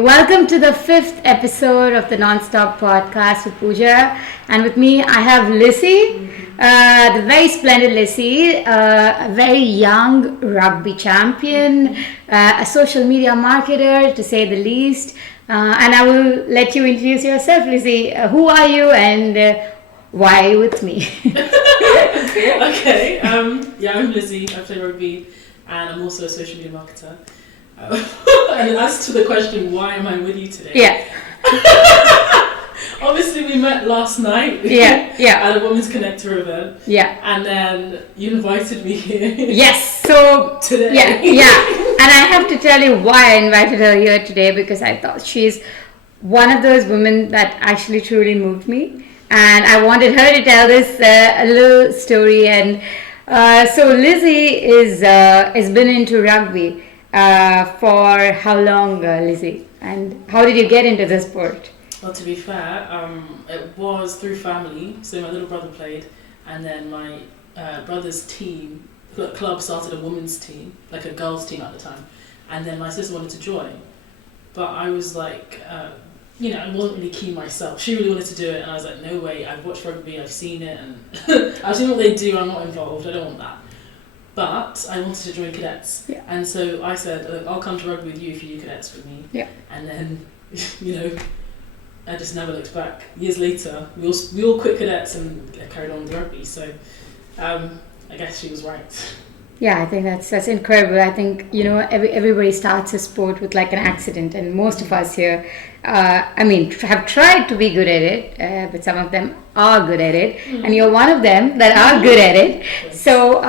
Welcome to the fifth episode of the Nonstop Podcast with Pooja. And with me, I have Lizze, the very splendid Lizze, a very young rugby champion, a social media marketer, to say the least. And I will let you introduce yourself, Lizze. Who are you and why are you with me? Okay. I'm Lizze. I play rugby, and I'm also a social media marketer. And as to the question, why am I with you today? Yeah. Obviously, we met last night. Yeah. At a Women's Connector event. Yeah. And then you invited me here. Yes. So today. Yeah. And I have to tell you why I invited her here today, because I thought she's one of those women that actually truly moved me, and I wanted her to tell this a little story. And so Lizze has been into rugby. For how long, Lizze? And how did you get into the sport? Well, to be fair, it was through family. So my little brother played, and then my brother's team, club, started a women's team, like a girls' team at the time. And then my sister wanted to join, but I was like, I wasn't really keen myself. She really wanted to do it, and I was like, no way. I've watched rugby, I've seen it, and I've seen what they do. I'm not involved. I don't want that. But I wanted to join cadets, and so I said, look, I'll come to rugby with you if you do cadets with me. Yeah. And then, I just never looked back. Years later, we all quit cadets and carried on with rugby. So, I guess she was right. Yeah, I think that's incredible. I think everybody starts a sport with like an accident, and most of us here, have tried to be good at it, but some of them are good at it, and you're one of them that are good at it. So,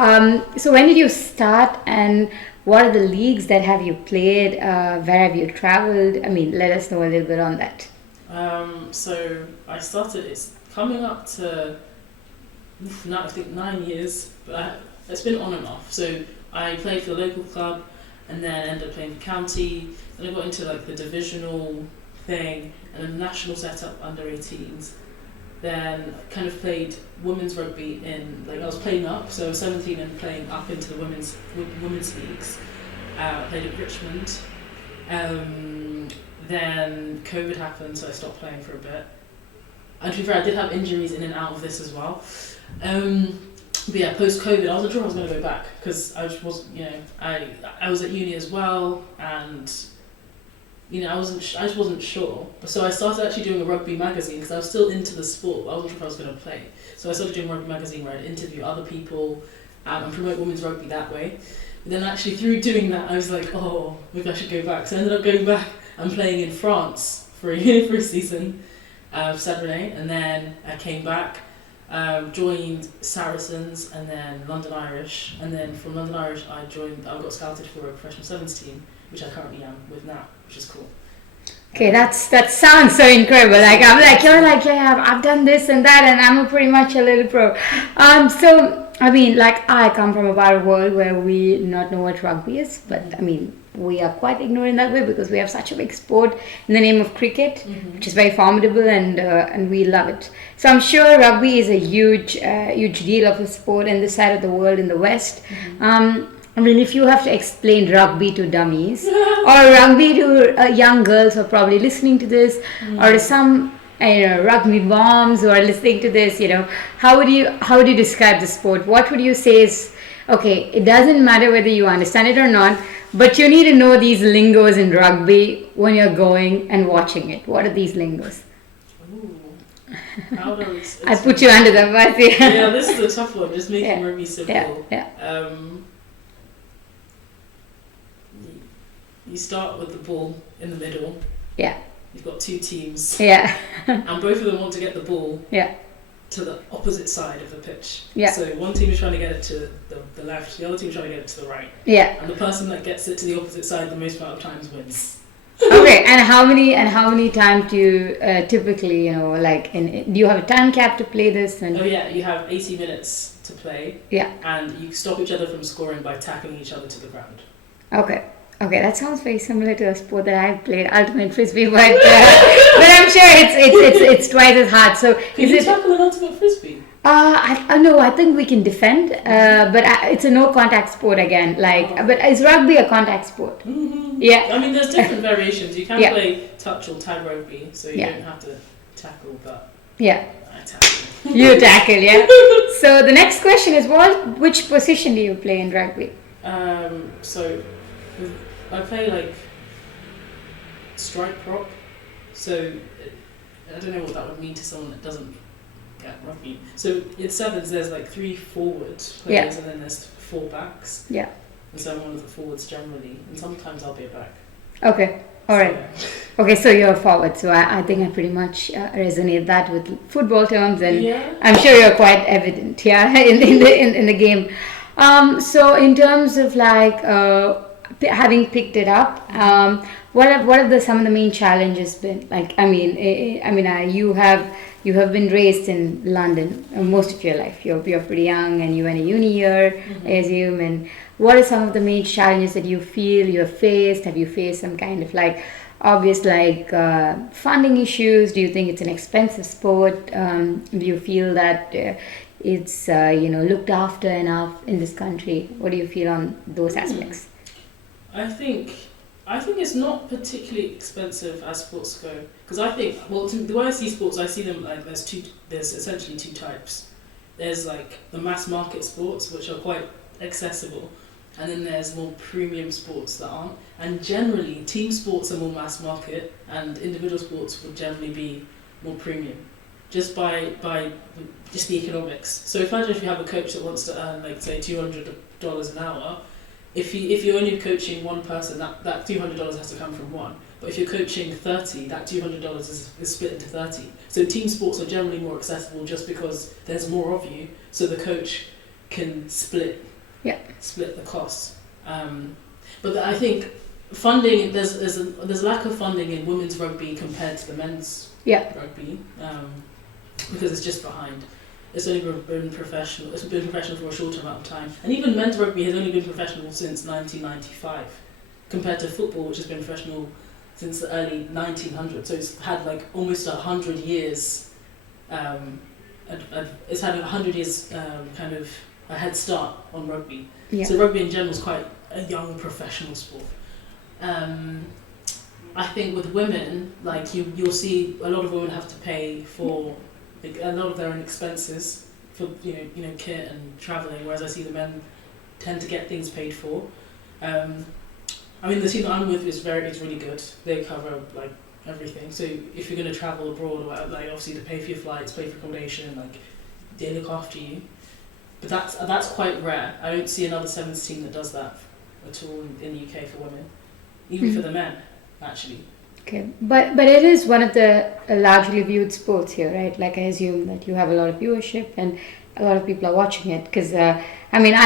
so when did you start, and what are the leagues that have you played? Where have you traveled? Let us know a little bit on that. So I started. It's coming up to now, I think 9 years, but it's been on and off. So I played for the local club, and then ended up playing for county. Then I got into like the divisional thing and a national setup under 18s. Then kind of played women's rugby in, like I was playing up, so I was 17 and playing up into the women's leagues. Played at Richmond. Then COVID happened, so I stopped playing for a bit. And to be fair, I did have injuries in and out of this as well. But yeah, post-COVID, I wasn't sure I was going to go back, because I just was, I was at uni as well, and I just wasn't sure. So I started actually doing a rugby magazine, because I was still into the sport, but I wasn't sure if I was going to play. So I started doing a rugby magazine where I'd interview other people and promote women's rugby that way. But then actually through doing that, I was like, oh, maybe I should go back. So I ended up going back and playing in France for a season, Saturday, and then I came back. Joined Saracens, and then London Irish, and then from London Irish I got scouted for a professional sevens team, which I currently am with now, which is cool. Okay, that sounds so incredible. Like I'm like, you're like, yeah, I've done this and that, and I'm pretty much a little pro. So I come from a world where we do not know what rugby is, but we are quite ignorant that way, because we have such a big sport in the name of cricket, which is very formidable, and we love it. So I'm sure rugby is a huge deal of a sport in this side of the world, in the West. If you have to explain rugby to dummies or rugby to young girls who are probably listening to this, or to some rugby moms who are listening to this, how would you describe the sport? What would you say is, okay, it doesn't matter whether you understand it or not, but you need to know these lingos in rugby when you're going and watching it. What are these lingos? Ooh. I put you under the bus. Yeah, this is a tough one, just making rugby simple. Yeah. You start with the ball in the middle. Yeah. You've got two teams. Yeah. And both of them want to get the ball to the opposite side of the pitch. Yeah. So one team is trying to get it to the left, the other team is trying to get it to the right. Yeah. And the person that gets it to the opposite side the most amount of times wins. Okay, and how many times do you typically, do you have a time cap to play this? And oh yeah, you have 80 minutes to play. Yeah. And you stop each other from scoring by tackling each other to the ground. Okay, that sounds very similar to a sport that I've played, ultimate frisbee, but I'm sure it's twice as hard. So Can you tackle an ultimate frisbee? I no, I think we can defend, but it's a no contact sport again. But is rugby a contact sport? Mm-hmm. Yeah. I mean, there's different variations. You can Yeah. play touch or tag rugby, so you Yeah. don't have to tackle, but Yeah. I tackle. You tackle, yeah. So the next question is, which position do you play in rugby? So I play like strike prop. So I don't know what that would mean to someone that doesn't get rugby. So in sevens, there's like 3 forward players, Yeah. and then there's 4 backs. Yeah. And so I'm one of the forwards generally, and sometimes I'll be a back. Okay. All right. So, Okay, so you're a forward. So I think I pretty much resonate that with football terms, and yeah. I'm sure you're quite evident, yeah, in the game. So in terms of like having picked it up, what have some of the main challenges been? Like, you have been raised in London most of your life. You're pretty young, and you went to uni here, Mm-hmm. I assume. And what are some of the main challenges that you feel you have faced? Have you faced some kind of like obvious like funding issues? Do you think it's an expensive sport? Do you feel that it's looked after enough in this country? What do you feel on those aspects? I think it's not particularly expensive as sports go, because I think, well, the way I see sports, I see them like there's essentially 2 types. There's like the mass market sports, which are quite accessible, and then there's more premium sports that aren't. And generally, team sports are more mass market, and individual sports would generally be more premium, just by just the economics. So imagine if you have a coach that wants to earn like say $200 an hour. If you're only coaching one person, that $200 has to come from one. But if you're coaching 30, that $200 is split into 30. So team sports are generally more accessible just because there's more of you, so the coach can split the costs. But I think funding, there's a lack of funding in women's rugby compared to the men's rugby, because it's just behind. It's only been professional. It's been professional for a short amount of time, and even men's rugby has only been professional since 1995, compared to football, which has been professional since the early 1900s. So it's had like almost 100 years. It's had 100 years kind of a head start on rugby. Yeah. So rugby in general is quite a young professional sport. I think with women, like you'll see a lot of women have to pay for a lot of their own expenses for kit and travelling, whereas I see the men tend to get things paid for. I mean, the team that I'm with is really good. They cover like everything. So if you're going to travel abroad, like obviously they pay for your flights, pay for accommodation, like they look after you. But that's quite rare. I don't see another sevens team that does that at all in the UK for women, even for the men, actually. Okay, but it is one of the largely viewed sports here, right? Like I assume that you have a lot of viewership and a lot of people are watching it because I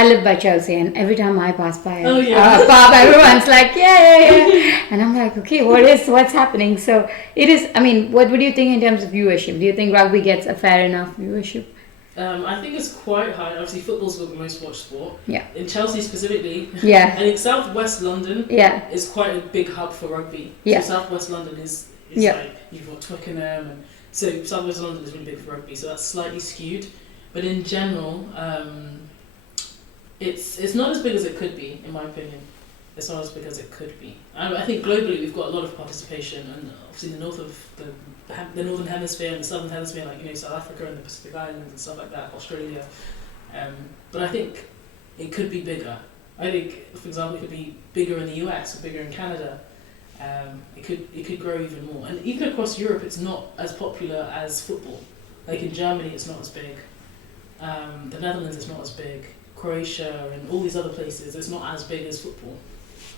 live by Chelsea, and every time I pass by a pub, everyone's like yeah, and I'm like, okay, what's happening? So it is. I mean, what do you think in terms of viewership? Do you think rugby gets a fair enough viewership? I think it's quite high. Obviously, football's the most watched sport. Yeah. In Chelsea specifically. Yeah. I think South West London. Yeah. Is quite a big hub for rugby. Yeah. So South West London is like you've got Twickenham, and so South West London is really big for rugby. So that's slightly skewed, but in general, it's not as big as it could be, in my opinion. It's not as big as it could be. I think globally we've got a lot of participation, and obviously the northern hemisphere and the southern hemisphere, like South Africa and the Pacific Islands and stuff like that, Australia. But I think it could be bigger. I think, for example, it could be bigger in the US or bigger in Canada. It could grow even more, and even across Europe, it's not as popular as football. Like in Germany, it's not as big. The Netherlands, it's not as big. Croatia and all these other places, it's not as big as football.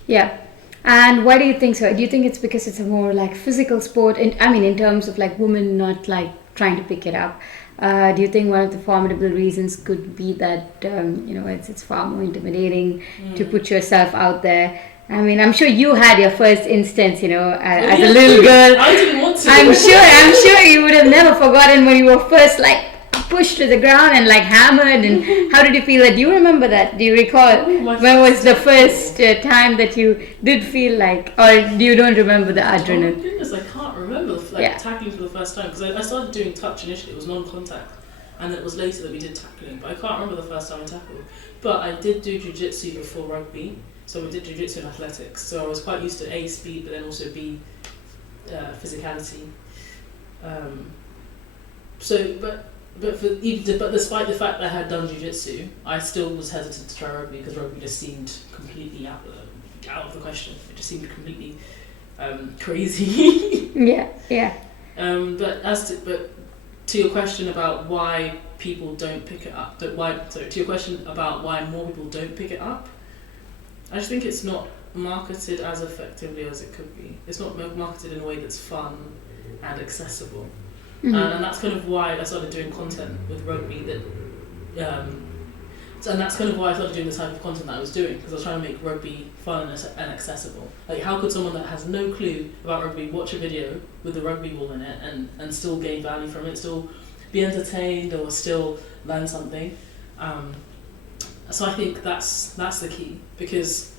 Yeah. And why do you think so? Do you think it's because it's a more like physical sport? In terms of like women not like trying to pick it up. Do you think one of the formidable reasons could be that it's far more intimidating to put yourself out there? I mean, I'm sure you had your first instance, as a little girl. I didn't want to. I'm sure you would have never forgotten when you were first like pushed to the ground and like hammered. And how did you feel that? Do you remember that? Do you recall when was the first time that you did feel like, or you don't remember the adrenaline? Oh my goodness, I can't remember tackling for the first time, because I started doing touch initially. It was non-contact, and then it was later that we did tackling. But I can't remember the first time I tackled. But I did do jiu-jitsu before rugby, so we did jiu-jitsu and athletics. So I was quite used to A, speed, but then also B, physicality. But despite the fact that I had done jiu-jitsu, I still was hesitant to try rugby because rugby just seemed completely out of the question. It just seemed completely crazy. Yeah. But to your question about why people don't pick it up, to your question about why more people don't pick it up, I just think it's not marketed as effectively as it could be. It's not marketed in a way that's fun and accessible. Mm-hmm. And that's kind of why I started doing content with rugby. And that's kind of why I started doing the type of content that I was doing, because I was trying to make rugby fun and accessible. Like, how could someone that has no clue about rugby watch a video with the rugby ball in it and still gain value from it, still be entertained or still learn something? So I think that's the key, because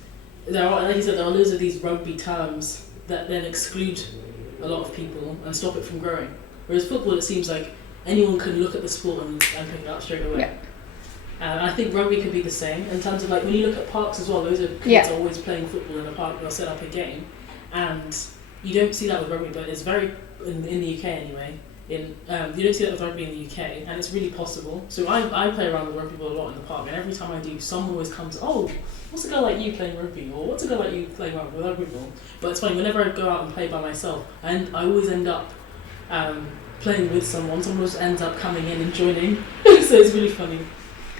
like you said, there are loads of these rugby terms that then exclude a lot of people and stop it from growing. Whereas football, it seems like anyone can look at the sport and pick it up straight away. Yeah. I think rugby could be the same in terms of, like, when you look at parks as well, those are kids always playing football in a park. They'll set up a game, and you don't see that with rugby, but it's very in the UK anyway. You don't see that with rugby in the UK, and it's really possible. So I play around with rugby ball a lot in the park, and every time I do, someone always comes, oh, what's a girl like you playing rugby, or what's a girl like you playing rugby ball? But it's funny, whenever I go out and play by myself, and I always end up playing with someone always ends up coming in and joining. So it's really funny.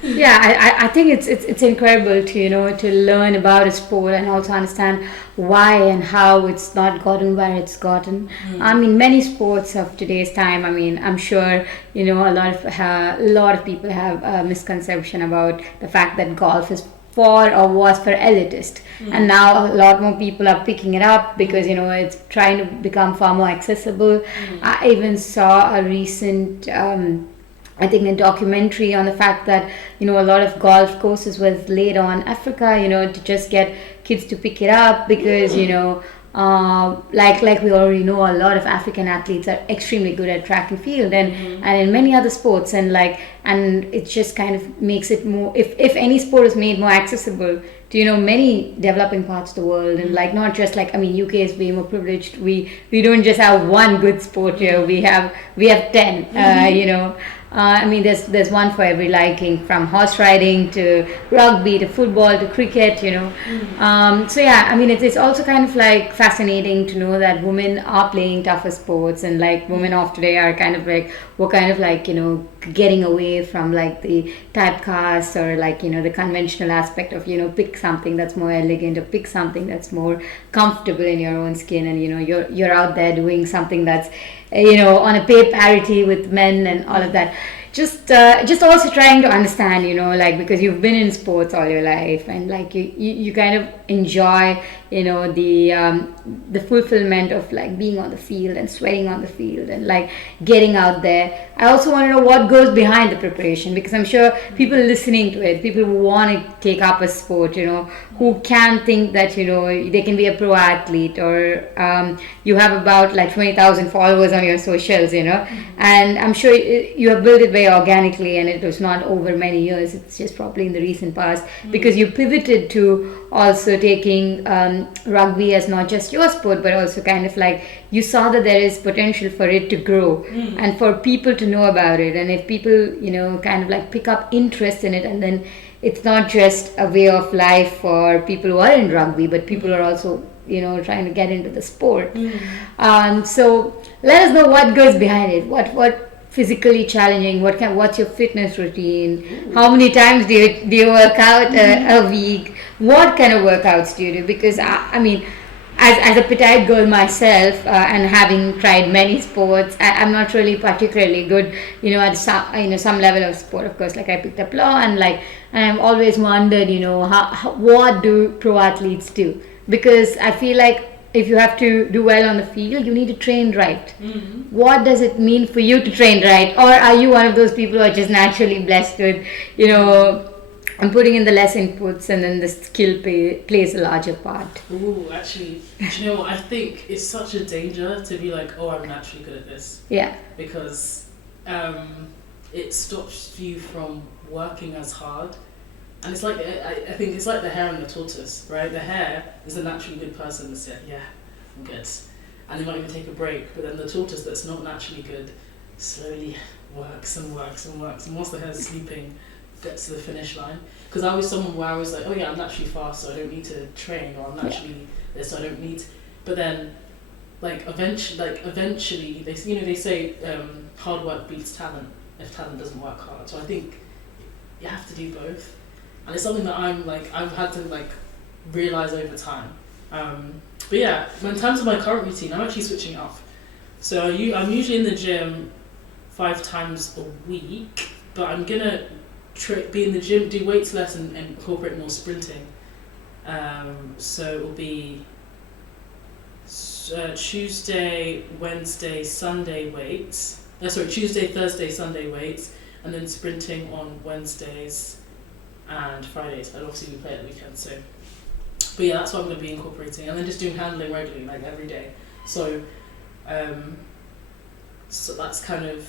Yeah, I think it's incredible to learn about a sport and also understand why and how it's not gotten where it's gotten. I mean, many sports of today's time, I mean, I'm sure a lot of people have a misconception about the fact that golf is was for elitist, and now a lot more people are picking it up because it's trying to become far more accessible. I even saw a recent I think a documentary on the fact that a lot of golf courses was laid on Africa, to just get kids to pick it up because like we already know, a lot of African athletes are extremely good at track and field and in many other sports, and it just kind of makes it more, if any sport is made more accessible to many developing parts of the world, and not just UK is way more privileged. We don't just have one good sport here, we have 10. I mean, there's one for every liking, from horse riding to rugby to football to cricket, So yeah, I mean, it's also kind of fascinating to know that women are playing tougher sports, and women of today are getting away from the typecast or the conventional aspect of pick something that's more elegant or pick something that's more comfortable in your own skin, and you're out there doing something that's on a pay parity with men and all of that. Just also trying to understand, because you've been in sports all your life, and you kind of enjoy, the fulfillment of being on the field and sweating on the field and getting out there. I also want to know what goes behind the preparation, because I'm sure people listening to it, people who want to take up a sport, who can think that they can be a pro athlete, or you have about 20,000 followers on your socials, and I'm sure you have built it very organically, and it was not over many years. It's just probably in the recent past, because you pivoted to also taking rugby as not just your sport, but also kind of you saw that there is potential for it to grow and for people to know about it, and if people kind of pick up interest in it, and then it's not just a way of life for people who are in rugby, but people who are also trying to get into the sport. So let us know what goes behind it. What physically challenging? What's your fitness routine? How many times do you work out a week? What kind of workouts do you do? Because I mean, as a petite girl myself, and having tried many sports, I'm not really particularly good, at some level of sport. Of course, I picked up law, and I've always wondered, what do pro athletes do? Because I feel if you have to do well on the field, you need to train right. What does it mean for you to train right? Or are you one of those people who are just naturally blessed with, and putting in the less inputs, and then the skill plays a larger part? Ooh, actually, do you know what? I think it's such a danger to be I'm naturally good at this. Yeah. Because it stops you from working as hard. And it's like, I think it's like the hare and the tortoise, right? The hare is a naturally good person that's like, yeah, I'm good. And they might even take a break. But then the tortoise that's not naturally good slowly works and works and works. And once the hare's sleeping, gets to the finish line. Because I was someone where I was like, oh yeah, I'm naturally fast, so I don't need to train, or I'm naturally this, so I don't need to. But then, eventually, they say hard work beats talent if talent doesn't work hard. So I think you have to do both. And it's something that I've had to realize over time. But yeah, in terms of my current routine, I'm actually switching it up. So I'm usually in the gym 5 times a week, but I'm gonna be in the gym, do weights less, and incorporate more sprinting. So it will be Tuesday, Wednesday, Sunday weights. Tuesday, Thursday, Sunday weights, and then sprinting on Wednesdays and Fridays. And obviously we play at the weekend, so. But yeah, that's what I'm going to be incorporating, and then just doing handling regularly, every day. So, so that's kind of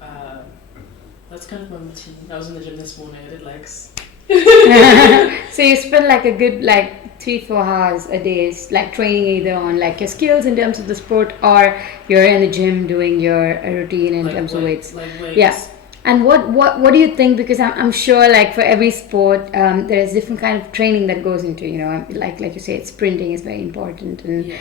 my routine. I was in the gym this morning. I did legs. So you spend a good 3-4 hours a day training either on your skills in terms of the sport, or you're in the gym doing your routine in terms of weights. Weights. Yeah. And what do you think? Because I'm sure for every sport there is different kind of training that goes into, like you say, sprinting is very important, and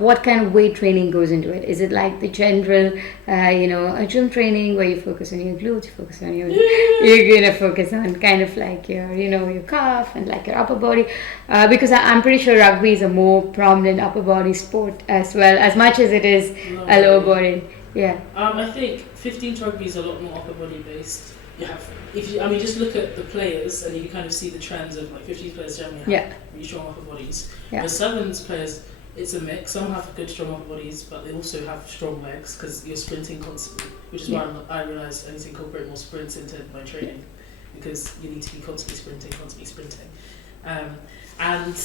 what kind of weight training goes into it? Is it the general a gym training where you focus on your glutes, you focus on your you're gonna focus on kind of your your calf and your upper body, because I'm pretty sure rugby is a more prominent upper body sport as well, as much as it is a lower body. Yeah. I think 15 rugby is a lot more upper body based. You have, just look at the players and you can kind of see the trends of 15 players generally have really strong upper bodies. Yeah. The sevens players, it's a mix. Some have good strong upper bodies, but they also have strong legs because you're sprinting constantly, which is why I realised I need to incorporate more sprints into my training, because you need to be constantly sprinting. And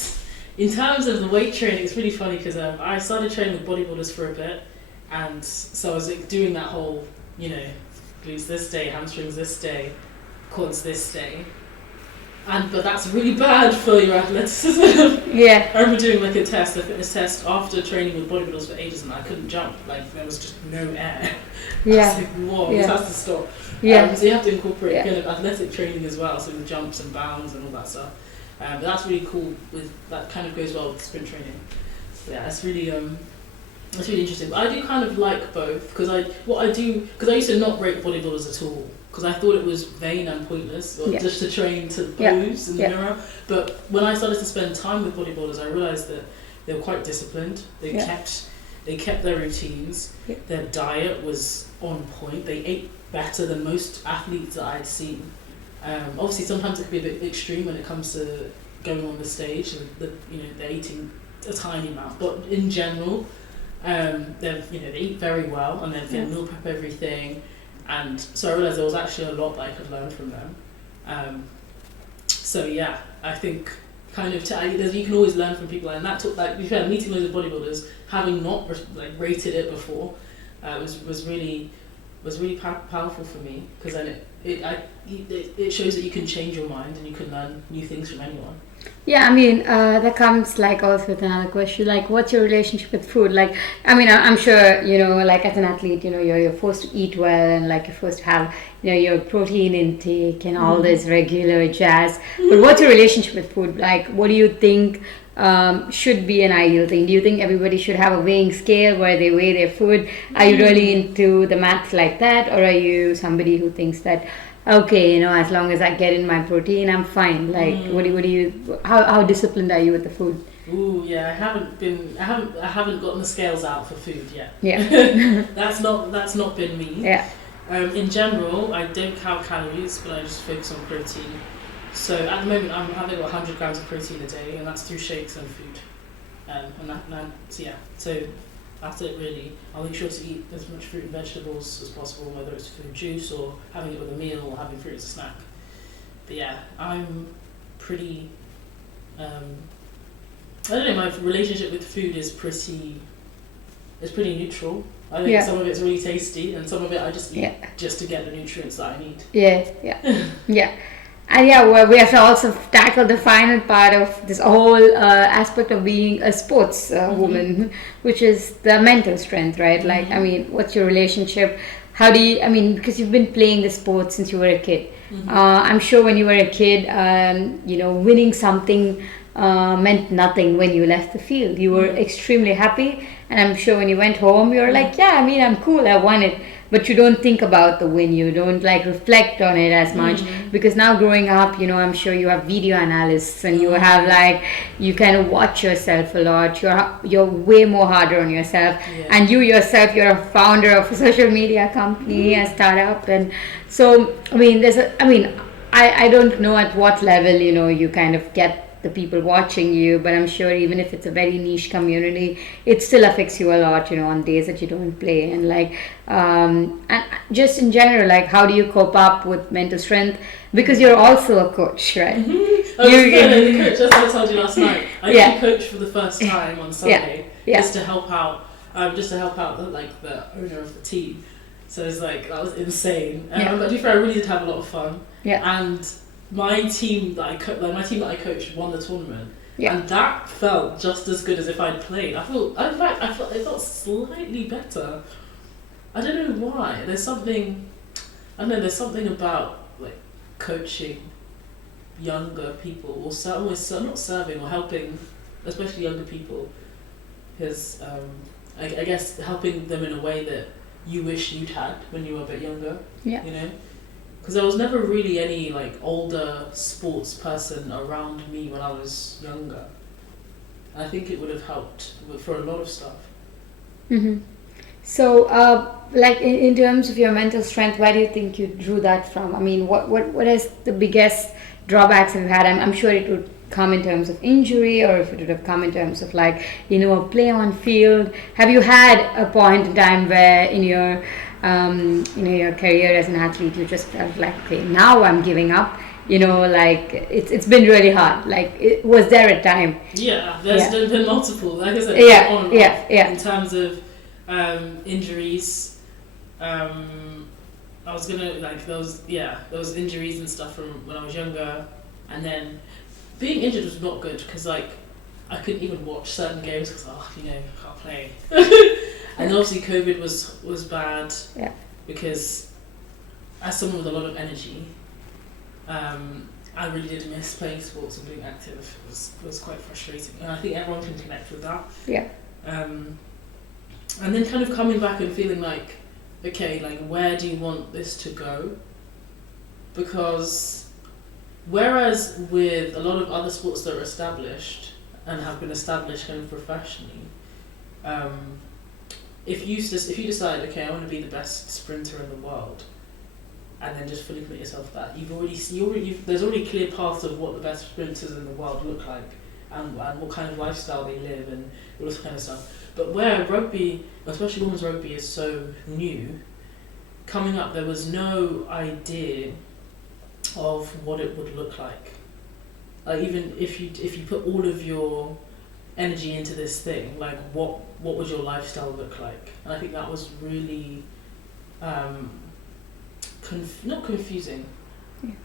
in terms of the weight training, it's really funny because I started training with bodybuilders for a bit. And so I was doing that whole, glutes this day, hamstrings this day, quads this day. But that's really bad for your athleticism. Yeah. I remember doing a fitness test after training with bodybuilders for ages, and I couldn't jump. There was just no air. Yeah. I was whoa, this has to stop. Yeah. So you have to incorporate kind of athletic training as well, so with jumps and bounds and all that stuff. But that's really cool. That kind of goes well with sprint training. So yeah, it's really interesting. But I do kind of like both, because I used to not rate bodybuilders at all, because I thought it was vain and pointless, just to train to pose in the mirror. But when I started to spend time with bodybuilders, I realised that they were quite disciplined. They kept their routines. Yeah. Their diet was on point. They ate better than most athletes that I'd seen. Obviously, sometimes it can be a bit extreme when it comes to going on the stage. They're eating a tiny amount, but in general. They eat very well, and they meal prep everything, and so I realised there was actually a lot that I could learn from them. So yeah, I think kind of you can always learn from people, and that took meeting loads of bodybuilders, having not rated it before, was really powerful for me, because then it shows that you can change your mind and you can learn new things from anyone. Yeah, that comes also with another question, what's your relationship with food? I'm sure, as an athlete, you're forced to eat well, and you're forced to have, your protein intake and all this regular jazz. But what's your relationship with food? What do you think should be an ideal thing? Do you think everybody should have a weighing scale where they weigh their food? Are you really into the maths like that, or are you somebody who thinks that, okay, as long as I get in my protein, I'm fine? What do you? How disciplined are you with the food? Ooh, yeah, I haven't gotten the scales out for food yet. Yeah. that's not been me. Yeah. In general, I don't count calories, but I just focus on protein. So at the moment, I'm having 100 grams of protein a day, and that's through shakes and food. So that's it really. I'll make sure to eat as much fruit and vegetables as possible, whether it's fruit juice or having it with a meal or having fruit as a snack. But yeah, I'm pretty, I don't know, my relationship with food is pretty is pretty neutral. I think some of it's really tasty, and some of it I just eat just to get the nutrients that I need. Yeah. And well, we have to also tackle the final part of this whole aspect of being a sports woman, which is the mental strength, right? Like, I mean, what's your relationship? How do you, I mean, because you've been playing the sport since you were a kid. I'm sure when you were a kid, winning something meant nothing when you left the field. You were extremely happy, and I'm sure when you went home, you were like, yeah, I mean, I'm cool, I won it. But you don't think about the win. You don't like reflect on it as much because now growing up, I'm sure you have video analysts and you have like you kind of watch yourself a lot. You're way more harder on yourself, and you yourself, you're a founder of a social media company, a startup, and so I mean, I don't know at what level you kind of get the people watching you, but I'm sure even if it's a very niche community, it still affects you a lot, on days that you don't play. And like, and just in general, like, how do you cope up with mental strength? Because you're also a coach, right? I was the coach, as I told you last night. I actually coached for the first time on Sunday, just to help out, the owner of the team. So it's like, that was insane. But to be fair, I really did have a lot of fun. And my team that I coached won the tournament, and that felt just as good as if I'd played. I felt it felt slightly better. I don't know why. There's something about like coaching younger people, or not serving or helping, especially younger people, because I guess helping them in a way that you wish you'd had when you were a bit younger. Because there was never really any like older sports person around me when I was younger. I think it would have helped for a lot of stuff. So, like in terms of your mental strength, where do you think you drew that from? I mean, what is the biggest drawbacks you've had? I'm sure it would come in terms of injury, or if it would have come in terms of like a play on field. Have you had a point in time where in your your career as an athlete, you just felt like, okay, now I'm giving up, like it's been really hard. Like, was there a time? There's been multiple, like I said, on and off, in terms of injuries. I was gonna like there was injuries and stuff from when I was younger, and then being injured was not good because like I couldn't even watch certain games because I can't play. And obviously COVID was bad because as someone with a lot of energy, I really did miss playing sports and being active. It was quite frustrating, and I think everyone can connect with that. And then kind of coming back and feeling like, okay, like where do you want this to go? Because whereas with a lot of other sports that are established and have been established kind of professionally, if you decide, okay, I want to be the best sprinter in the world, and then just fully commit yourself to that, there's already clear paths of what the best sprinters in the world look like, and what kind of lifestyle they live, and all this kind of stuff. But where rugby, especially women's rugby, is so new, coming up there was no idea of what it would look like. Like even if you put all of your energy into this thing, like what would your lifestyle look like? And I think that was really not confusing,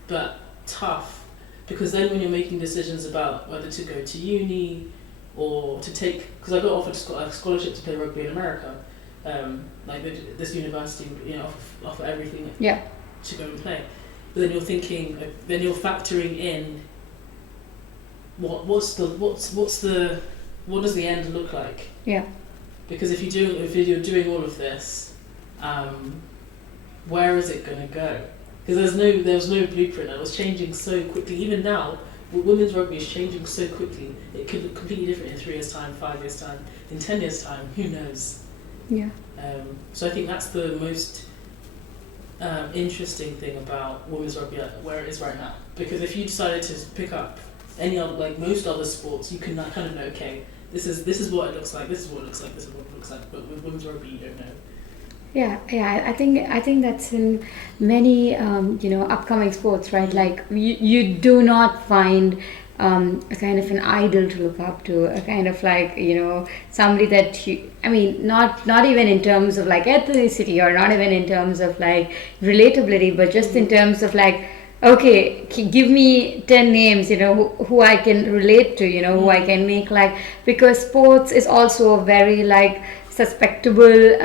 but tough, because then when you're making decisions about whether to go to uni or to take, because I got offered a scholarship to play rugby in America, like this university would offer everything to go and play. But then you're thinking, then you're factoring in what does the end look like? Because if you're doing all of this, where is it going to go? Because there was no blueprint. It was changing so quickly. Even now, women's rugby is changing so quickly. It could look completely different in 3 years' time, 5 years' time, in 10 years' time. Who knows? So I think that's the most interesting thing about women's rugby, where it is right now. Because if you decided to pick up any other, like most other sports, you can kind of know, okay, this is what it looks like. This is what it looks like. This is what it looks like. But with women's rugby, you don't know. I think that's in many upcoming sports, right? Like you do not find a kind of an idol to look up to, a kind of like, somebody that you, I mean, not even in terms of like ethnicity, or not even in terms of like relatability, but just in terms of like, okay, give me 10 names, who I can relate to, who I can make like, because sports is also a very like suspectable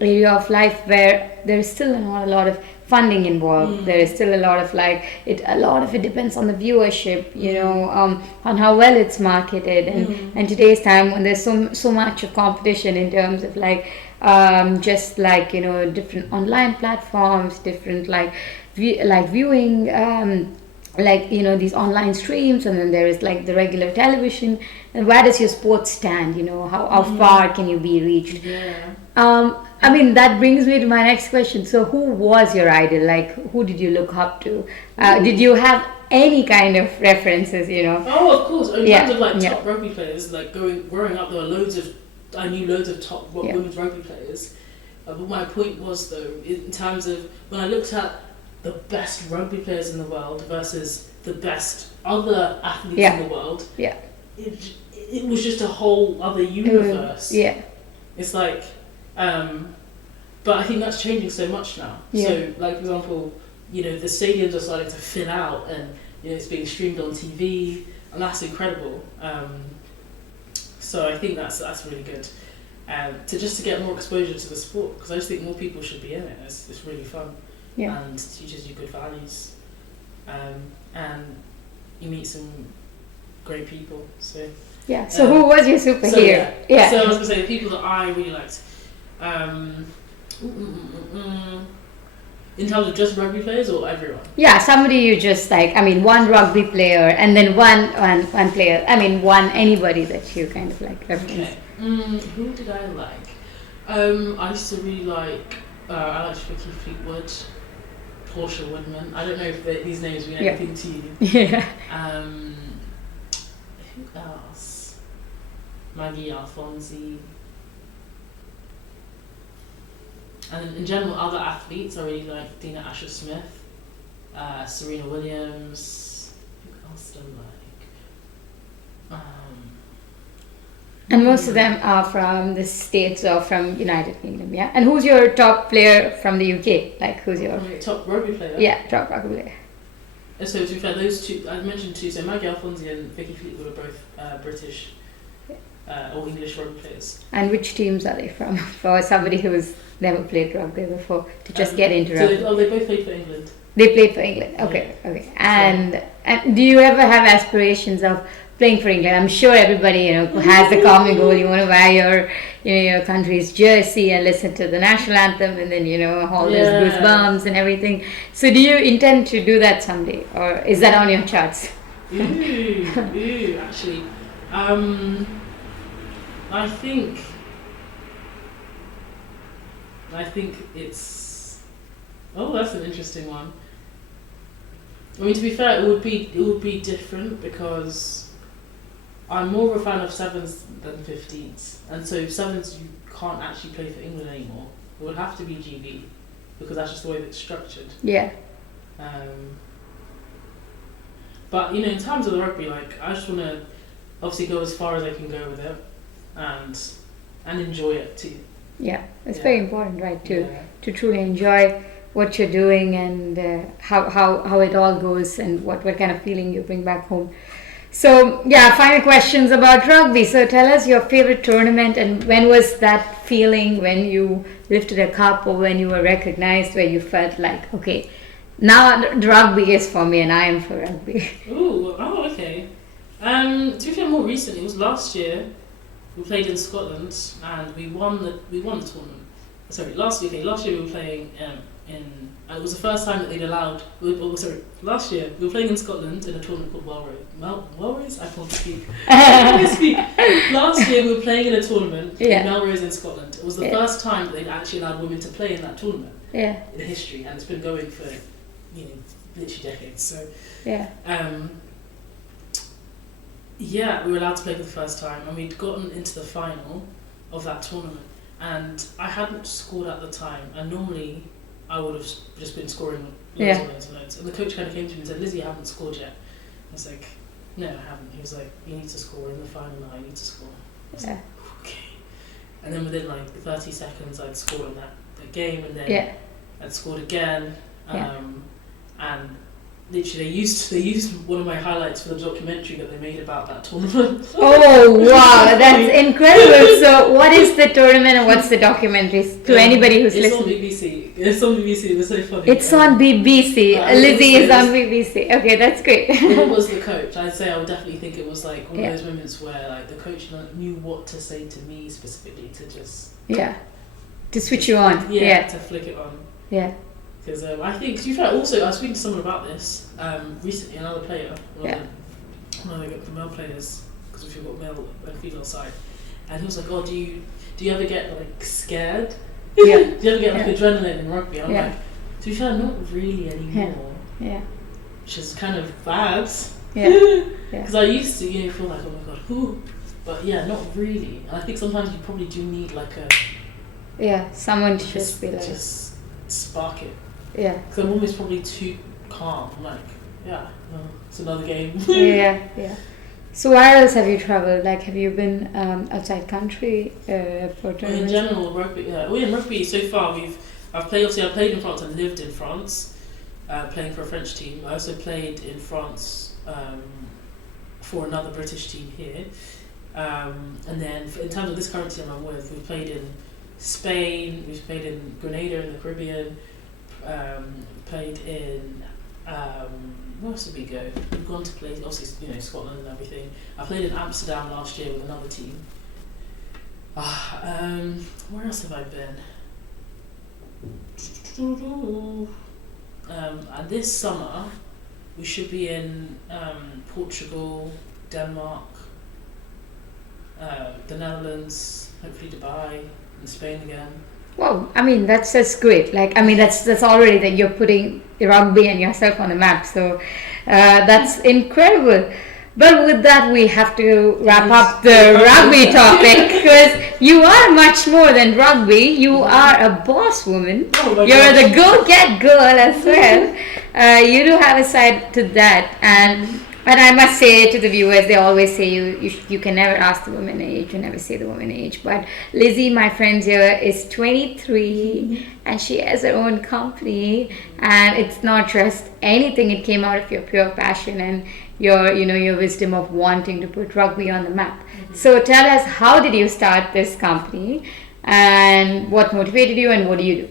area of life where there is still not a lot of funding involved. There is still a lot of like a lot of it depends on the viewership, on how well it's marketed, and today's time when there's so much of competition in terms of like just like different online platforms, different like viewing these online streams, and then there is like the regular television. And where does your sport stand? How far can you be reached? I mean, that brings me to my next question. So who was your idol? Like, who did you look up to? Did you have any kind of references? Oh, of course. In terms of like top rugby players, like growing up, there were I knew loads of top women's rugby players. But my point was though, in terms of when I looked at the best rugby players in the world versus the best other athletes in the world, it was just a whole other universe. It's like, but I think that's changing so much now. So, like for example, the stadiums are starting to fill out, and it's being streamed on TV, and that's incredible. So I think that's really good. To get more exposure to the sport, because I just think more people should be in it. It's really fun. And teaches you good values, and you meet some great people. So So who was your superhero? So I was gonna say the people that I really liked. In terms of just rugby players or everyone? Yeah, somebody you just like. I mean, one rugby player, and then one player. I mean, anybody that you kind of like reference. Okay. Who did I like? I used to really like. I liked Vicky Fleetwood, Portia Woodman. I don't know if these names mean anything to you. Who else? Maggie Alfonsi. And in general, other athletes, I really like Dina Asher-Smith, Serena Williams. Who else do I like? And most of them are from the States or from United Kingdom, yeah? And who's your top player from the UK? Like, who's your... Top rugby player? Yeah, top rugby player. So, to be fair, those two, I mentioned two, so Maggie Alfonsi and Vicky Fleetwood are both British or English rugby players. And which teams are they from? For somebody who's never played rugby before, to just get into rugby. They both played for England. They played for England, okay. And do you ever have aspirations of playing for England? I'm sure everybody, has the common goal. You want to wear your country's jersey and listen to the national anthem, and then all those goosebumps and everything. So, do you intend to do that someday, or is that on your charts? Actually, I think it's. Oh, that's an interesting one. I mean, to be fair, it would be different because I'm more of a fan of sevens than 15s, and so sevens you can't actually play for England anymore. It would have to be GB because that's just the way that it's structured. Yeah. But in terms of the rugby, like I just want to obviously go as far as I can go with it, and enjoy it too. Yeah, it's very important, right? To truly enjoy what you're doing, and how it all goes, and what kind of feeling you bring back home. So, final questions about rugby. So, tell us your favorite tournament, and when was that feeling when you lifted a cup, or when you were recognized, where you felt like, okay, now the rugby is for me and I am for rugby. Okay. To be fair, more recently, it was last year. We played in Scotland and we won the tournament. Sorry, last year we were playing it was the first time that they'd allowed. Last year we were playing in Scotland in a tournament called Melrose. I can't speak. Last year we were playing in a tournament in Melrose in Scotland. It was the first time that they'd actually allowed women to play in that tournament. In history, and it's been going for literally decades. So we were allowed to play for the first time, and we'd gotten into the final of that tournament, and I hadn't scored at the time, and normally I would have just been scoring loads and loads and loads. And the coach kind of came to me and said, "Lizzie, you haven't scored yet." I was like, no, I haven't. He was like, you need to score in the final now, you need to score. I was Yeah. like, okay. And then within like 30 seconds, I'd scored on that game, and then Yeah. I'd scored again. Yeah. And literally, they used one of my highlights for the documentary that they made about that tournament. Oh wow, that's incredible. So what is the tournament and what's the documentary to anybody who's it's listening? It's on BBC. It was so funny. It's on BBC. Lizzie is on BBC. Okay, that's great. If it was the coach, I'd say I would definitely think it was like one Yeah. of those moments where like the coach knew what to say to me specifically to just To switch you on. to flick it on. Yeah. Because I think, to be fair, also I was speaking to someone about this recently, another player, one of the male players, because we've got male and female side, and he was like, "Oh, do you ever get like scared? Yeah. Do you ever get like adrenaline in rugby?" I'm Yeah. like, to be fair, not really anymore. Yeah. Which is kind of bad. Yeah. Because I used to, feel like, oh my god, whoo. But yeah, not really. And I think sometimes you probably do need like Someone to just be like, just spark it. yeah. Because I'm always probably too calm. I'm like, yeah, no, it's another game. Yeah. So where else have you traveled? Like, have you been outside country for tournaments? In general, rugby. In rugby so far I've played in France and lived in France, playing for a French team. I also played in France for another British team here. And then in terms of this current team I'm with, we've played in Spain, we've played in Grenada in the Caribbean, played in where else did we go? We've gone to play obviously Scotland and everything. I played in Amsterdam last year with another team. Where else have I been? And this summer we should be in Portugal, Denmark, the Netherlands, hopefully Dubai, and Spain again. Wow, I mean that's great. Like, I mean that's already that you're putting rugby and yourself on the map. So that's incredible. But with that, we have to wrap up the rugby topic, because you are much more than rugby. You are a boss woman. Oh You're the go-get girl as well. You do have a side to that, and I must say to the viewers, they always say you can never ask the woman age, you never say the woman age. But Lizzie, my friend here, is 23 and she has her own company, and it's not just anything. It came out of your pure passion and your wisdom of wanting to put rugby on the map. Mm-hmm. So tell us, how did you start this company, and what motivated you, and what do you do?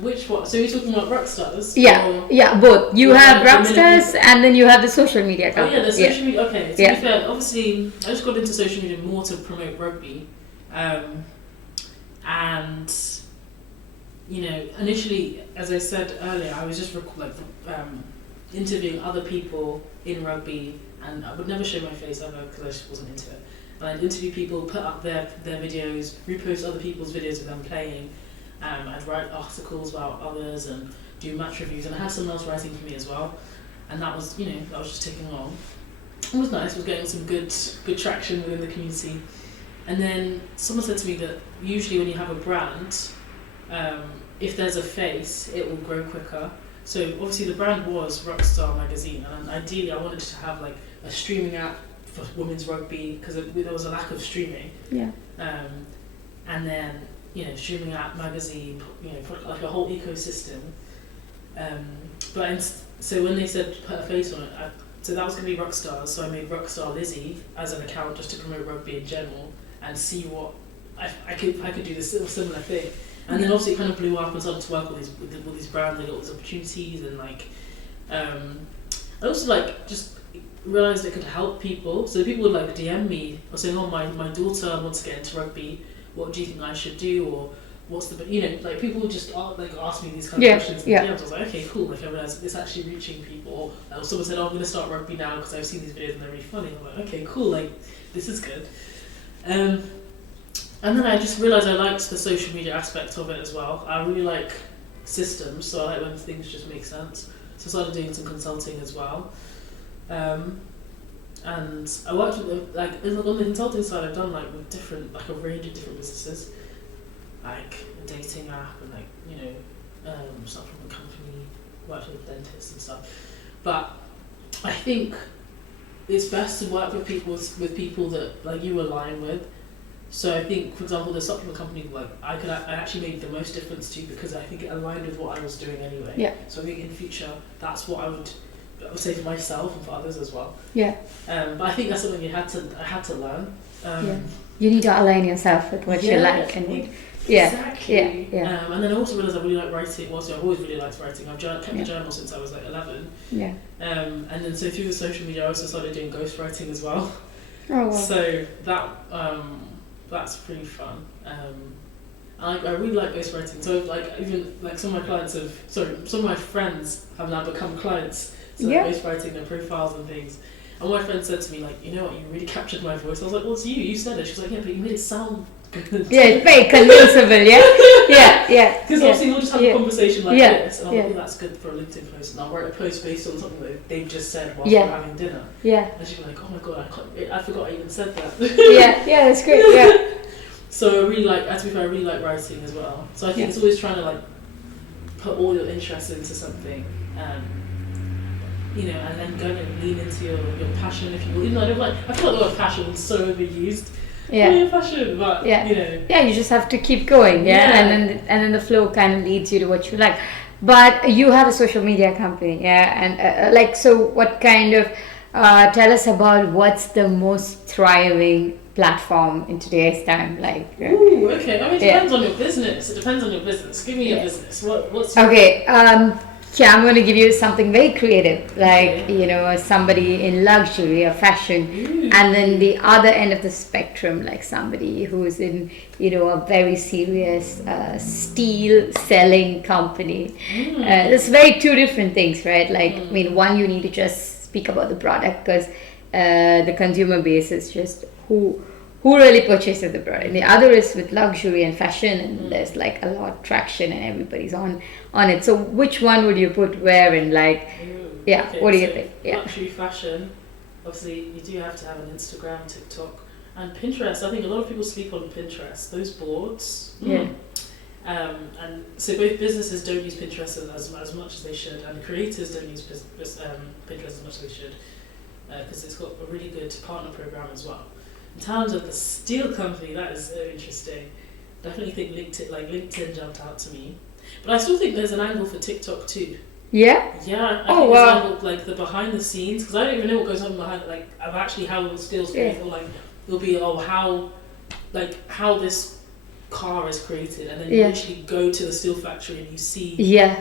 Which one? So you're talking about Rockstars? Yeah, both. You have Rockstars and then you have the social media account. Oh yeah, the social media. Okay, to be fair, obviously I just got into social media more to promote rugby, and initially, as I said earlier, I was just interviewing other people in rugby, and I would never show my face ever because I just wasn't into it. But I'd interview people, put up their videos, repost other people's videos of them playing. I'd write articles about others and do match reviews, and I had someone else writing for me as well, and that was just taking on. It was nice. It was getting some good traction within the community. And then someone said to me that usually when you have a brand, if there's a face, it will grow quicker. So obviously the brand was Rockstar Magazine, and ideally I wanted to have like a streaming app for women's rugby, because there was a lack of streaming. Yeah. And then streaming app, magazine, like a whole ecosystem. So when they said put a face on it, so that was going to be Rockstars. So I made Rockstar Lizze as an account just to promote rugby in general and see what I could do this similar thing. And then obviously it kind of blew up and started to work with these brands. I got these opportunities, and I also just realised it could help people. So people would DM me or saying, "Oh, my daughter wants to get into rugby. What do you think I should do?" Or what's the people would just ask me these kind of questions. And I was like, okay, cool. I realised it's actually reaching people. Or someone said, "Oh, I'm going to start rugby now because I've seen these videos and they're really funny." I'm like, okay, cool. This is good. And then I just realised I liked the social media aspect of it as well. I really like systems, so I like when things just make sense. So I started doing some consulting as well. And I worked with on the consulting side. I've done with a range of different businesses, like a dating app and stuff from a company. Worked with dentists and stuff. But I think it's best to work with people that like you align with. So I think, for example, the supplement company, like I actually made the most difference to because I think it aligned with what I was doing anyway. Yeah. So I think in future, that's what I would say for myself and for others as well. Yeah. But I think that's something I had to learn. Yeah. You need to align yourself with what you like and what. Yeah. Exactly. Yeah. And then I also realised I really like writing. Well, so I've always really liked writing. I've kept a journal since I was like 11. Yeah. And then so through the social media, I also started doing ghostwriting as well. Oh wow. So that's pretty fun. I really like ghostwriting. So like even like some of my friends have now become clients. So Yeah. ghostwriting their profiles and things. And my friend said to me like, you know what, you really captured my voice. I was like, well, it's you. You said it. She was like, yeah, but you made it sound good. Yeah, it's very convincible. Yeah. Because obviously we'll just have a conversation like this, and I'll Yeah. think that's good for a LinkedIn post, and I'll write a post based on something that they've just said whilst Yeah. we're having dinner. Yeah. And she'll be like, oh my god, I forgot I even said that. Yeah, that's great. Yeah. So I really like, to be fair, I really like writing as well. So I think it's always trying to like put all your interests into something, you know, and then go and lean into your passion, if you will. Even though I feel like the word passion is so overused. Yeah. Your passion, but you know. Yeah, you just have to keep going, and then the flow kind of leads you to what you like. But you have a social media company, and like, so what kind of tell us about what's the most thriving platform in today's time, like. Ooh, okay. I mean, it depends on your business. It depends on your business. Give me your business. What's your okay. I'm going to give you something very creative, like, you know, somebody in luxury or fashion. Ooh. And then the other end of the spectrum, like somebody who's in, you know, a very serious steel selling company. It's very two different things, right? Like, I mean, one, you need to just speak about the product because the consumer base is just who really purchases the product. And the other is with luxury and fashion, and there's like a lot of traction and everybody's on it. So which one would you put where, and like, what do you think? Luxury fashion, obviously you do have to have an Instagram, TikTok, and Pinterest. I think a lot of people sleep on Pinterest, those boards. And so both businesses don't use Pinterest as much as they should, and the creators don't use Pinterest as much as they should, because it's got a really good partner program as well. In terms of the steel company, that is so interesting. Definitely think LinkedIn jumped out to me, but I still think there's an angle for TikTok too. Yeah. Yeah. I think there's an angle, like the behind the scenes, because I don't even know what goes on behind. Like, of actually how the steel's created, or like it'll be how this car is created, and then you actually go to the steel factory and you see you have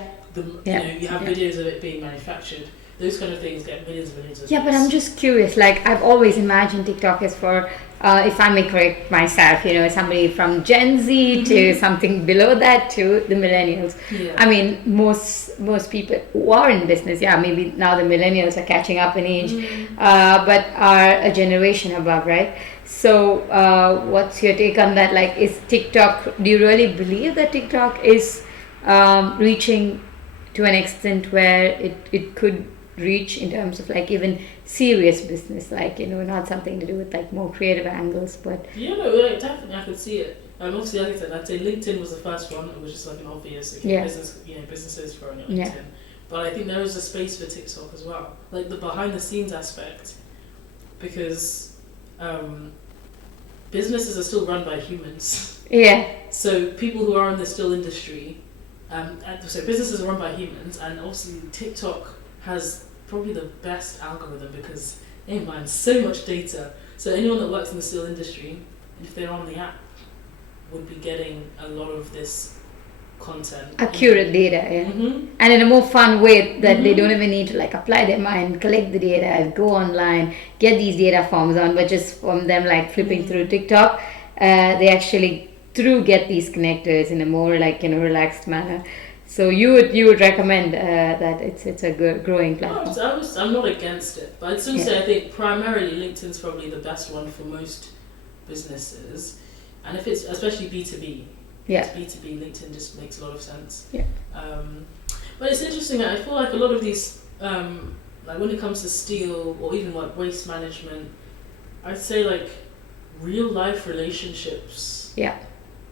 videos of it being manufactured. Those kind of things get millions of views. Yeah, but I'm just curious. Like, I've always imagined TikTok is for, if I may correct myself, you know, somebody from Gen Z to something below that to the millennials. Yeah. I mean, most people who are in business, maybe now the millennials are catching up in age, but are a generation above, right? So, what's your take on that? Like, is TikTok? Do you really believe that TikTok is reaching to an extent where it could reach in terms of like even serious business, like, you know, not something to do with like more creative angles, but definitely I could see it. Obviously, like I said, I'd say LinkedIn was the first one. It was just like an obvious businesses growing on LinkedIn. But I think there is a space for TikTok as well, like the behind the scenes aspect, because businesses are still run by humans. So people who are in the still industry, so businesses are run by humans, and obviously TikTok has probably the best algorithm because it mines so much data. So anyone that works in the steel industry, if they're on the app, would be getting a lot of this content. Accurate data, and in a more fun way that they don't even need to like apply their mind, collect the data, go online, get these data forms on, but just from them like flipping through TikTok, they actually get these connectors in a more like, you know, relaxed manner. So you would recommend that it's a good growing platform? No, I'm not against it, but I'd still say I think primarily LinkedIn's probably the best one for most businesses, and if it's especially B2B, B2B, LinkedIn just makes a lot of sense. But it's interesting that I feel like a lot of these, like when it comes to steel or even like waste management, I'd say like real life relationships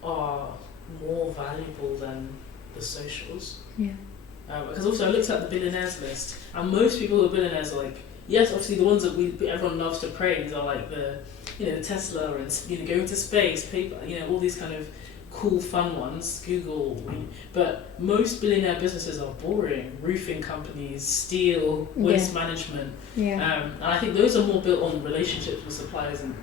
are more valuable than the socials. Because also I looked at the billionaires list, and most people who are billionaires are like yes, obviously the ones that everyone loves to praise are like the Tesla and going to space, paper, all these kind of cool fun ones, Google, but most billionaire businesses are boring. Roofing companies, steel, waste management, and I think those are more built on relationships with suppliers and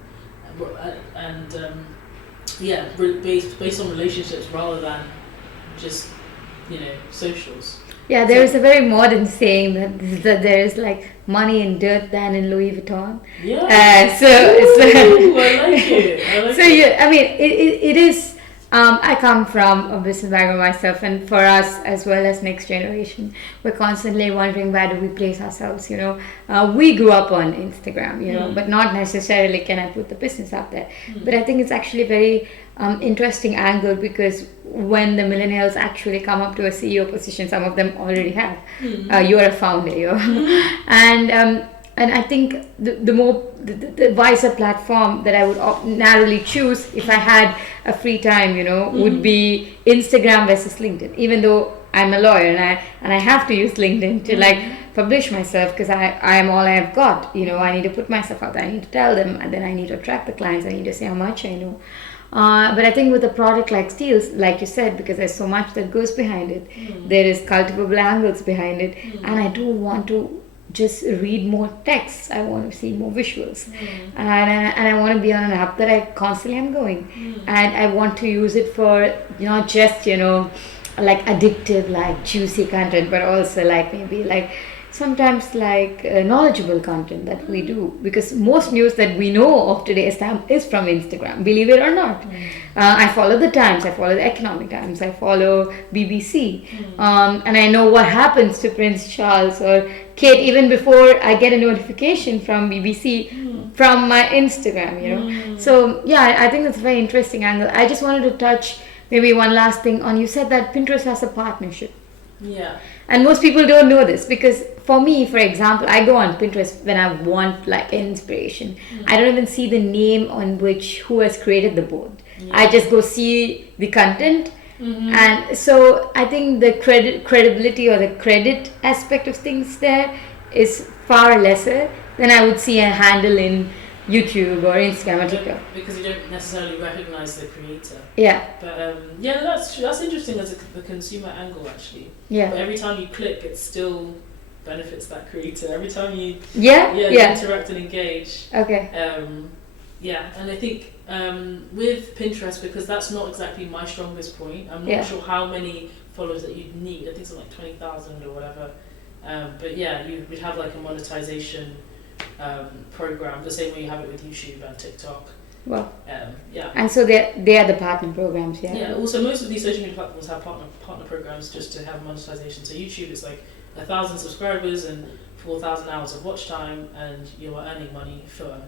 based on relationships rather than just socials. Yeah, there is a very modern saying that there is like money in dirt than in Louis Vuitton. Yeah. So it's Ooh, I like it. so yeah, I mean, it is. I come from a business background myself, and for us as well as next generation, we're constantly wondering where do we place ourselves. We grew up on Instagram, but not necessarily can I put the business out there. But I think it's actually a very interesting angle, because when the millennials actually come up to a CEO position, some of them already have. You're a founder, and I think the wiser platform that I would narrowly choose if I had a free time, would be Instagram versus LinkedIn. Even though I'm a lawyer and I have to use LinkedIn to like publish myself, because I am all I have got. I need to put myself out there. I need to tell them, and then I need to attract the clients. I need to say how much I know. But I think with a product like Steels, like you said, because there's so much that goes behind it, there is cultivable angles behind it, and I do want to just read more text. I want to see more visuals, and I want to be on an app that I constantly am going, and I want to use it for not just like addictive, like juicy content, but also like maybe like sometimes like knowledgeable content that we do, because most news that we know of today's time is from Instagram, believe it or not. I follow the Times, I follow the Economic Times, I follow BBC, and I know what happens to Prince Charles or Kate even before I get a notification from BBC from my Instagram. So yeah, I think that's a very interesting angle. I just wanted to touch maybe one last thing on, you said that Pinterest has a partnership. Yeah. And most people don't know this, because for me, for example, I go on Pinterest when I want like inspiration. I don't even see the name on which who has created the board. I just go see the content. And so I think the credibility or the credit aspect of things there is far lesser than I would see a handle in YouTube or Instagram or TikTok. Because you don't necessarily recognize the creator. Yeah. But yeah, that's true. That's interesting as the consumer angle, actually. Yeah. But every time you click, it still benefits that creator. Every time you you interact and engage. Okay. Yeah, and I think with Pinterest, because that's not exactly my strongest point. I'm not sure how many followers that you'd need. I think it's like 20,000 or whatever. But yeah, you would have like a monetization program, the same way you have it with YouTube and TikTok. Well, yeah. And so they are the partner programs, yeah. Yeah. Also, most of these social media platforms have partner programs just to have monetization. So YouTube is like 1,000 subscribers and 4,000 hours of watch time, and you are earning money for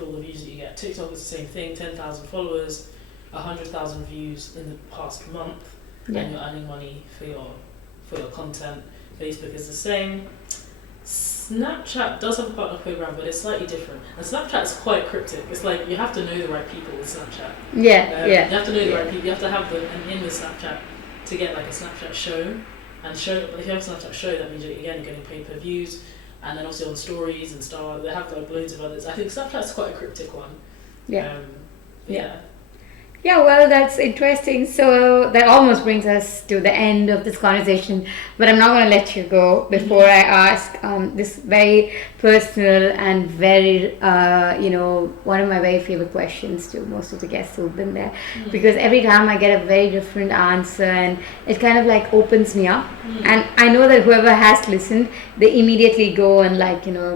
all the views that you get. TikTok is the same thing: 10,000 followers, 100,000 views in the past month, and you're earning money for your content. Facebook is the same. Snapchat does have a partner program, but it's slightly different. And Snapchat's quite cryptic. It's like you have to know the right people with Snapchat. You have to know the right people. You have to have an in with Snapchat to get like a Snapchat show. And if you have a Snapchat show, that means you're getting paid per views. And then also on stories and stuff. They have like loads of others. I think Snapchat's quite a cryptic one. Yeah. Yeah, well, that's interesting. So that almost brings us to the end of this conversation, but I'm not going to let you go before I ask this very personal and very, one of my very favorite questions to most of the guests who've been there, because every time I get a very different answer, and it kind of like opens me up. And I know that whoever has listened, they immediately go and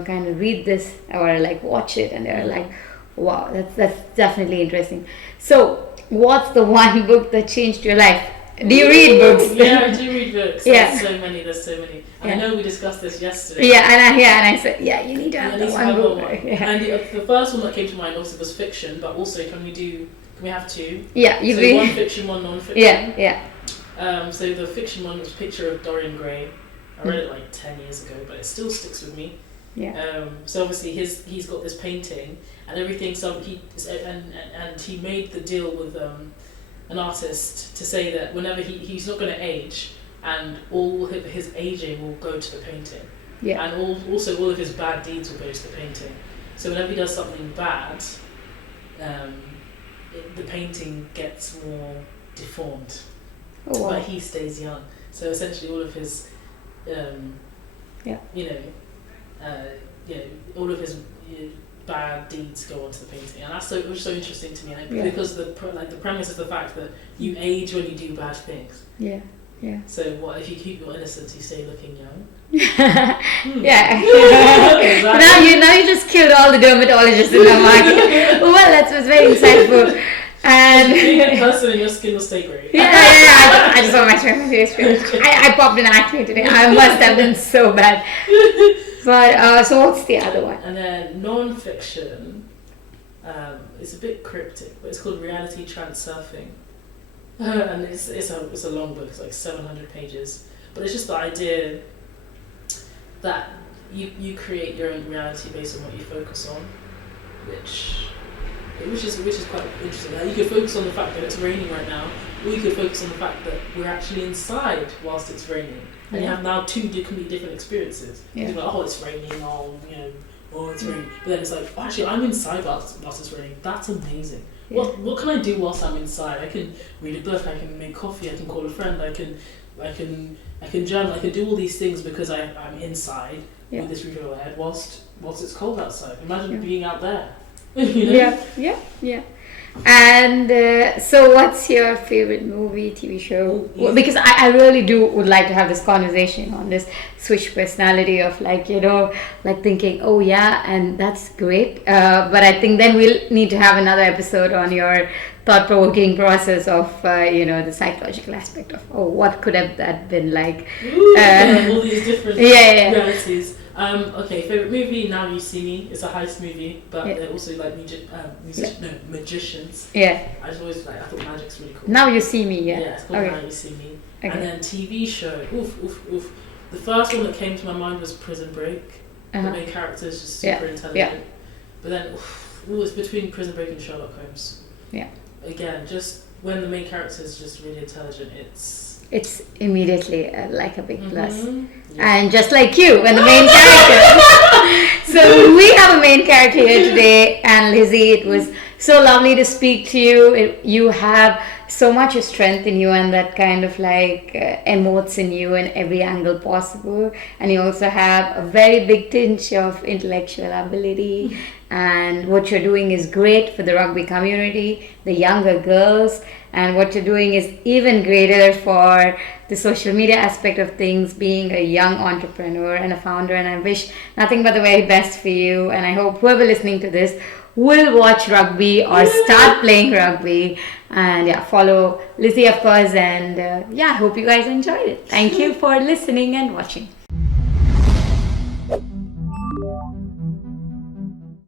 kind of read this or like watch it, and they're like, wow, that's definitely interesting. So, what's the one book that changed your life? Do you read books? Yeah, I do read books. There's so many. And I know we discussed this yesterday. And I said, you need to have the one book. And the first one that came to mind also was fiction, but also can we have two? Yeah, so one fiction, one non-fiction. Yeah. So the fiction one was a picture of Dorian Gray. I read it like 10 years ago, but it still sticks with me. Yeah. So obviously he's got this painting and everything. So he made the deal with an artist to say that whenever he's not going to age, and all his aging will go to the painting. Yeah. And also all of his bad deeds will go to the painting. So whenever he does something bad, the painting gets more deformed, Oh, wow. but he stays young. So essentially, all of his, all of his bad deeds go onto the painting, and that's which is so interesting to me, because the premise is the fact that you age when you do bad things. Yeah. Yeah. So what if you keep your innocence, you stay looking young? Yeah. Exactly. Now you just killed all the dermatologists in the market. Well, that was very insightful. And being a person and your skin will stay great. Yeah. I just want my face. I popped an acne today. I must have been so bad. But so what's the other one? And then non-fiction, it's a bit cryptic, but it's called Reality Transurfing. And it's a long book. It's like 700 pages. But it's just the idea that you create your own reality based on what you focus on, which is quite interesting. Like, you could focus on the fact that it's raining right now, or you could focus on the fact that we're actually inside whilst it's raining, and you have now two completely different experiences. You're like, oh, it's raining, oh, it's raining. But then it's like, oh, actually, I'm inside whilst it's raining. That's amazing. Yeah. What can I do whilst I'm inside? I can read a book. I can make coffee. I can call a friend. I can journal. I can do all these things because I'm inside with this roof over my head whilst it's cold outside. Imagine being out there. Yeah. And so what's your favorite movie, TV show? Well, because I really would like to have this conversation on this switch personality of thinking, oh yeah, and that's great, but I think then we'll need to have another episode on your thought-provoking process of the psychological aspect of what could have that been like. All these different realities. Okay, favorite movie, Now You See Me. It's a heist movie, but they're also like magicians. Yeah. I thought magic's really cool. Now You See Me, Yeah, it's called Now You See Me. Okay. And then TV show, oof. The first one that came to my mind was Prison Break. The main character is just super intelligent. Yeah. But then, it's between Prison Break and Sherlock Holmes. Yeah. Again, just when the main character is just really intelligent, it's immediately like a big plus. And just like you, when the main character. So we have a main character here today, and Lizze, it was so lovely to speak to you. You have so much strength in you, and that kind of emotes in you in every angle possible. And you also have a very big tinge of intellectual ability. And what you're doing is great for the rugby community, the younger girls, and what you're doing is even greater for the social media aspect of things, being a young entrepreneur and a founder. And I wish nothing but the very best for you, and I hope whoever listening to this will watch rugby or start playing rugby, and follow Lizze, of course, and I hope you guys enjoyed it. Thank you for listening and watching.